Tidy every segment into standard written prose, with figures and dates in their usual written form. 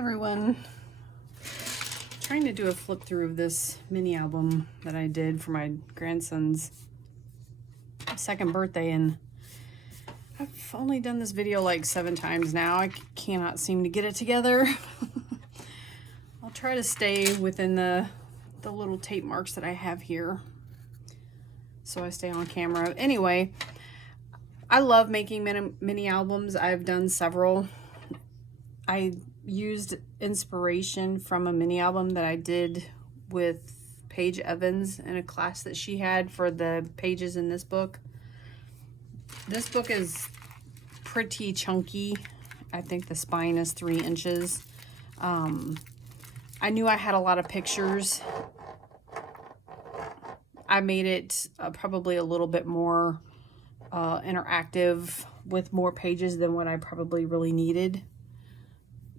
everyone. Trying to do a flip through of this mini album that I did for my grandson's second birthday, and I've only done this video like 7 times now. I cannot seem to get it together. I'll try to stay within the little tape marks that I have here so I stay on camera. Anyway, I love making mini albums. I've done several. I used inspiration from a mini album that I did with Paige Evans in a class that she had for the pages in this book. This book is pretty chunky. I think the spine is 3 inches. I knew I had a lot of pictures. I made it probably a little bit more interactive with more pages than what I probably really needed.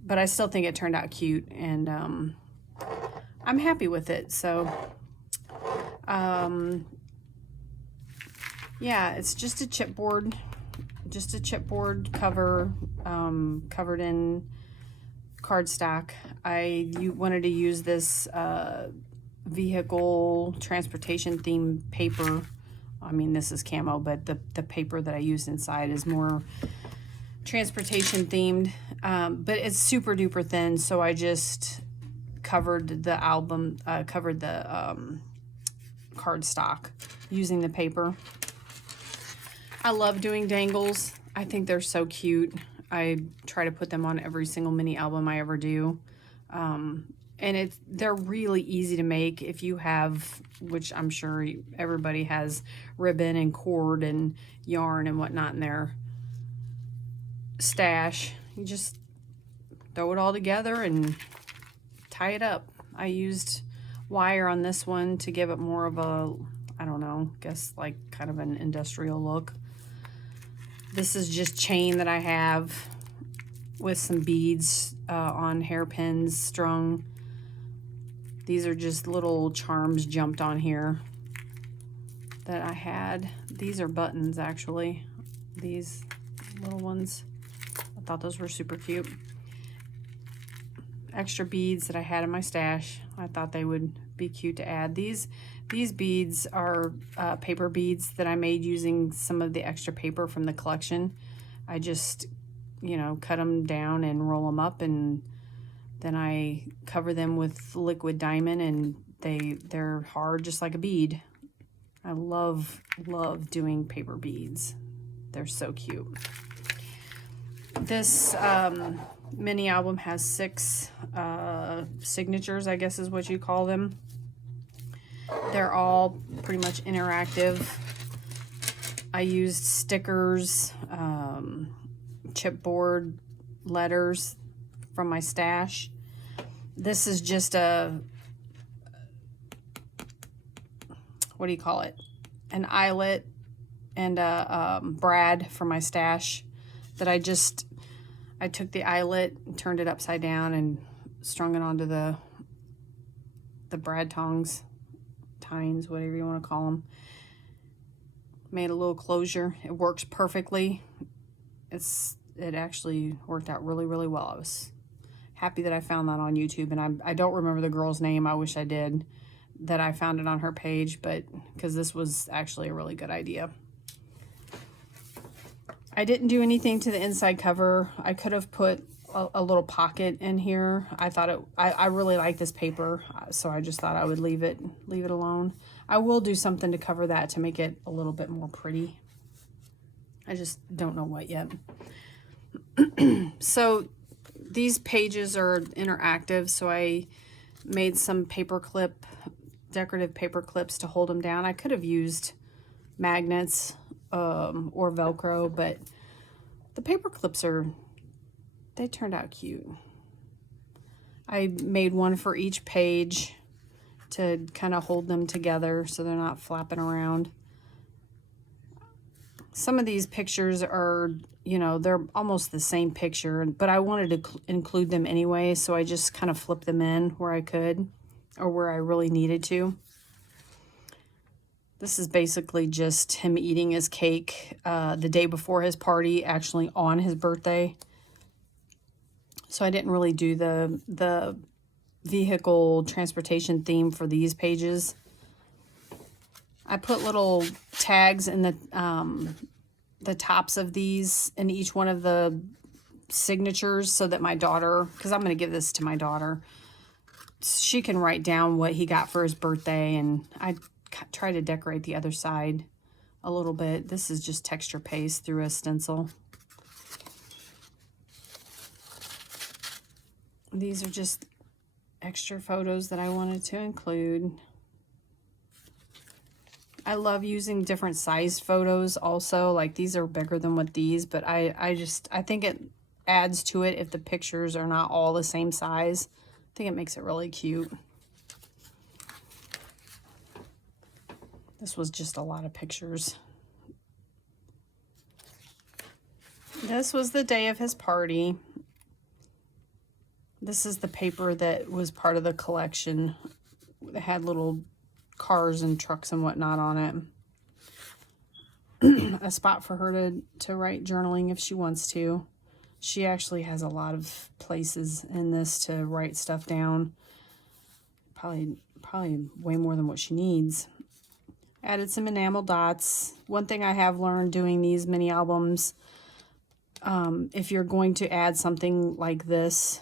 But I still think it turned out cute, and I'm happy with it. So, yeah, it's just a chipboard cover covered in cardstock. You wanted to use this vehicle transportation theme paper. I mean, this is camo, but the paper that I used inside is more transportation themed, but it's super duper thin, so I just covered the album, covered the cardstock using the paper. I love doing dangles. I think they're so cute. I try to put them on every single mini album I ever do. And they're really easy to make if you have, which I'm sure everybody has, ribbon and cord and yarn and whatnot in their stash. You just throw it all together and tie it up. I used wire on this one to give it more of a, I don't know, guess like kind of an industrial look. This is just chain that I have with some beads on hairpins strung. These are just little charms jumped on here that I had. These are buttons, actually. These little ones. I thought those were super cute. Extra beads that I had in my stash. I thought they would be cute to add. These beads are paper beads that I made using some of the extra paper from the collection. I just, you know, cut them down and roll them up, and then I cover them with liquid diamond, and they're hard just like a bead. I love doing paper beads. They're so cute. This mini album has 6 signatures, I guess is what you call them. They're all pretty much interactive. I used stickers, chipboard letters from my stash. This is just a, what do you call it? An eyelet and a brad from my stash that I took the eyelet and turned it upside down and strung it onto the brad tongs, tines, whatever you want to call them. Made a little closure. It works perfectly. It actually worked out really, really well. I was happy that I found that on YouTube, and I don't remember the girl's name. I wish I did, that I found it on her page, but because this was actually a really good idea. I didn't do anything to the inside cover. I could have put a little pocket in here. I really like this paper, so I just thought I would leave it alone. I will do something to cover that to make it a little bit more pretty. I just don't know what yet. So these pages are interactive, so I made some decorative paper clips to hold them down. I could have used magnets or Velcro, but the paper clips they turned out cute. I made one for each page to kind of hold them together so they're not flapping around. Some of these pictures are, you know, they're almost the same picture, but I wanted to include them anyway, so I just kind of flipped them in where I could, or where I really needed to. This is basically just him eating his cake the day before his party, actually on his birthday. So I didn't really do the vehicle transportation theme for these pages. I put little tags in the tops of these in each one of the signatures so that my daughter, because I'm going to give this to my daughter, she can write down what he got for his birthday. And I try to decorate the other side a little bit. This is just texture paste through a stencil. These are just extra photos that I wanted to include. I love using different sized photos also. Like these are bigger than what these, but I think it adds to it if the pictures are not all the same size. I think it makes it really cute. This was just a lot of pictures. This was the day of his party. This is the paper that was part of the collection. It had little cars and trucks and whatnot on it. A spot for her to write journaling if she wants to. She actually has a lot of places in this to write stuff down. Probably way more than what she needs. Added some enamel dots. One thing I have learned doing these mini albums, if you're going to add something like this,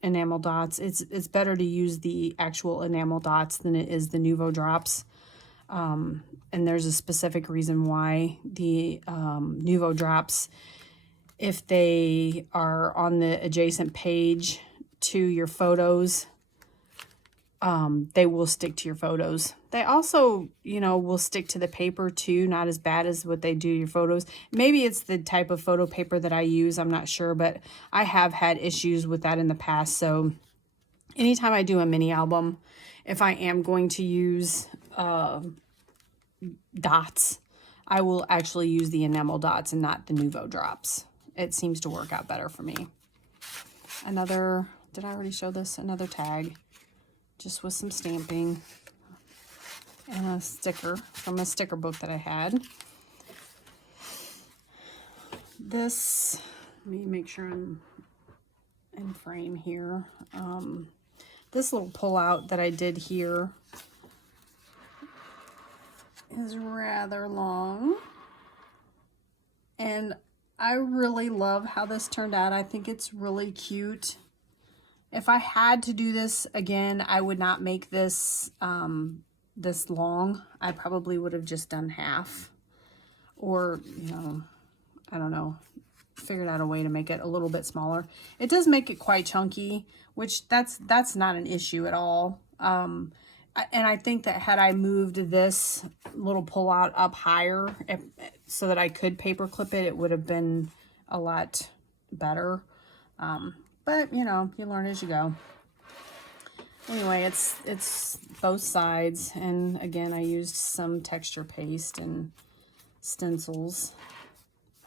enamel dots, it's better to use the actual enamel dots than it is the Nuvo drops. And there's a specific reason why. The Nuvo drops, if they are on the adjacent page to your photos, they will stick to your photos. They also, you know, will stick to the paper too, not as bad as what they do your photos. Maybe it's the type of photo paper that I use, I'm not sure, but I have had issues with that in the past. So anytime I do a mini album, if I am going to use dots, I will actually use the enamel dots and not the Nuvo drops. It seems to work out better for me. Another, did I already show this? Another tag, just with some stamping and a sticker from a sticker book that I had. This, let me make sure I'm in frame here. This little pullout that I did here is rather long, and I really love how this turned out. I think it's really cute. If I had to do this again, I would not make this this long. I probably would have just done half, or, you know, I don't know, figured out a way to make it a little bit smaller. It does make it quite chunky, which that's not an issue at all. And I think that had I moved this little pullout up higher so that I could paper clip it, it would have been a lot better. But, you know, you learn as you go. Anyway, it's both sides. And again, I used some texture paste and stencils.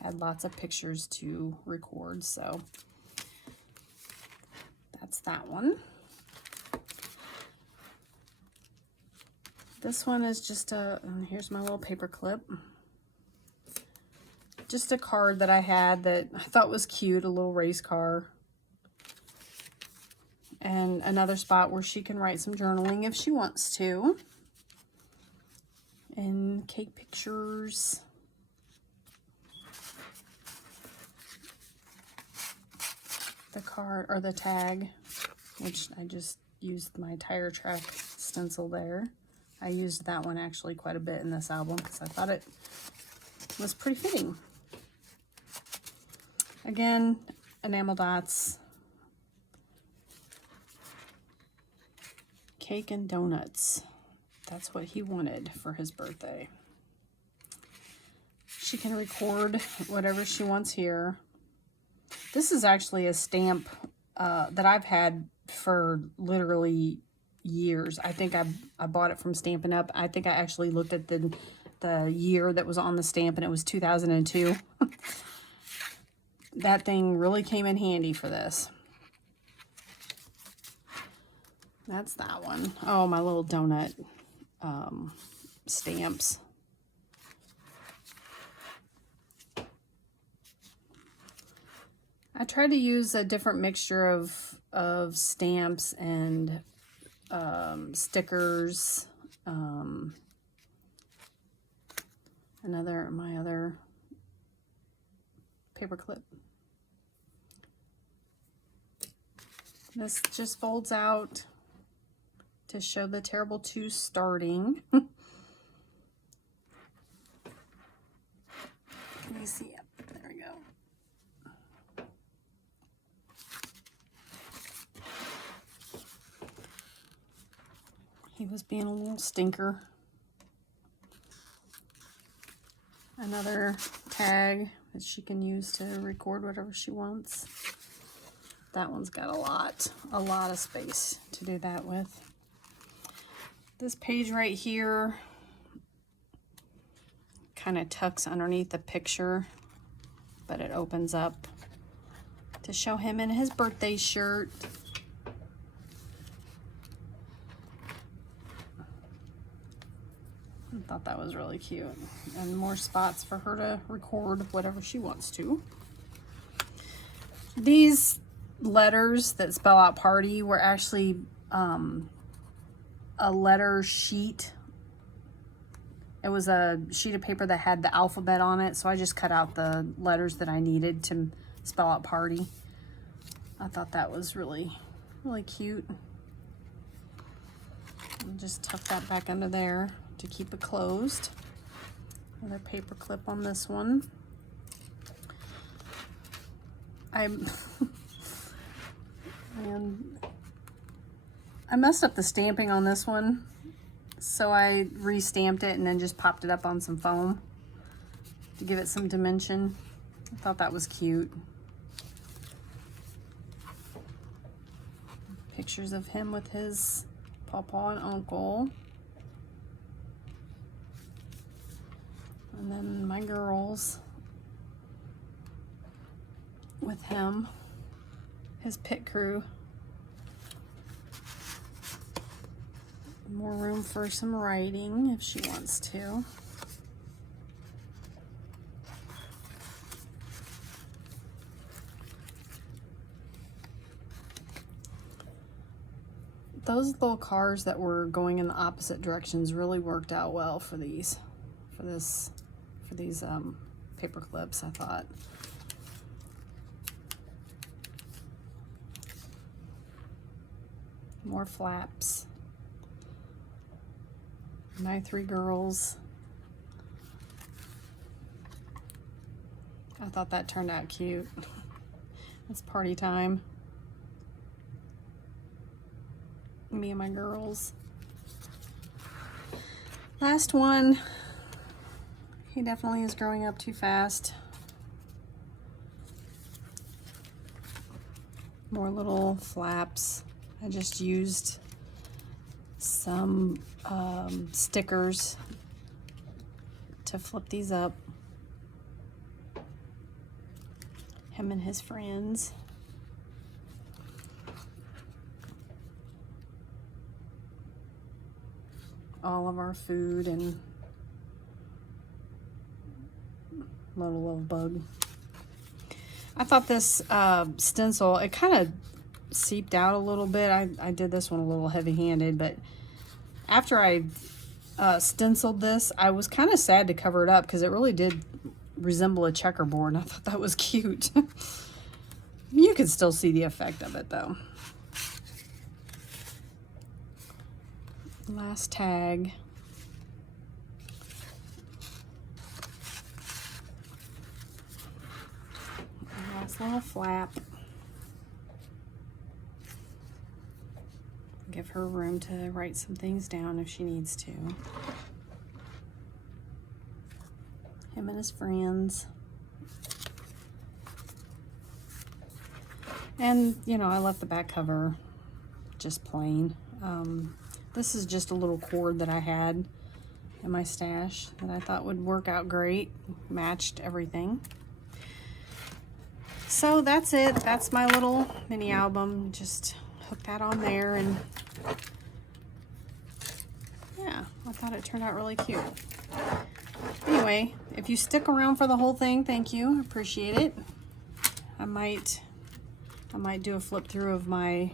Had lots of pictures to record, so that's that one. This one is just here's my little paper clip. Just a card that I had that I thought was cute, a little race car. And another spot where she can write some journaling if she wants to. And cake pictures. The card, or the tag, which I just used my tire track stencil there. I used that one actually quite a bit in this album because I thought it was pretty fitting. Again, enamel dots. Cake and donuts. That's what he wanted for his birthday. She can record whatever she wants here. This is actually a stamp that I've had for literally years. I think I bought it from Stampin' Up. I think I actually looked at the year that was on the stamp, and it was 2002. That thing really came in handy for this. That's that one. Oh, my little donut stamps. I tried to use a different mixture of stamps and stickers. My other paper clip. This just folds out to show the Terrible 2 starting. Let me see. There we go. He was being a little stinker. Another tag that she can use to record whatever she wants. That one's got a lot of space to do that with. This page right here kind of tucks underneath the picture, but it opens up to show him in his birthday shirt. I thought that was really cute. And more spots for her to record whatever she wants to. These letters that spell out party were actually a letter sheet. It was a sheet of paper that had the alphabet on it, so I just cut out the letters that I needed to spell out party. I thought that was really, really cute. I'll just tuck that back under there to keep it closed. Another paper clip on this one. And I messed up the stamping on this one, so I re-stamped it and then just popped it up on some foam to give it some dimension. I thought that was cute. Pictures of him with his pawpaw and uncle. And then my girls with him, his pit crew. More room for some writing if she wants to. Those little cars that were going in the opposite directions really worked out well for these paper clips, I thought. More flaps. My 3 girls. I thought that turned out cute. It's party time. Me and my girls. Last one. He definitely is growing up too fast. More little flaps. I just used some stickers to flip these up. Him and his friends. All of our food and little love bug. I thought this stencil, it kind of seeped out a little bit. I did this one a little heavy-handed, but after I stenciled this, I was kind of sad to cover it up because it really did resemble a checkerboard, and I thought that was cute. You can still see the effect of it, though. Last tag. Last little flap. Give her room to write some things down if she needs to. Him and his friends. And, you know, I left the back cover just plain. This is just a little cord that I had in my stash that I thought would work out great. Matched everything. So that's it. That's my little mini album. Just hook that on there, and yeah, I thought it turned out really cute. Anyway, if you stick around for the whole thing, thank you. I appreciate it. I might I might do a flip through of my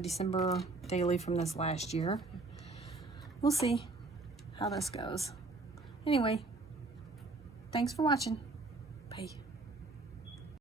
December daily from this last year. We'll see how this goes. Anyway, thanks for watching. Bye.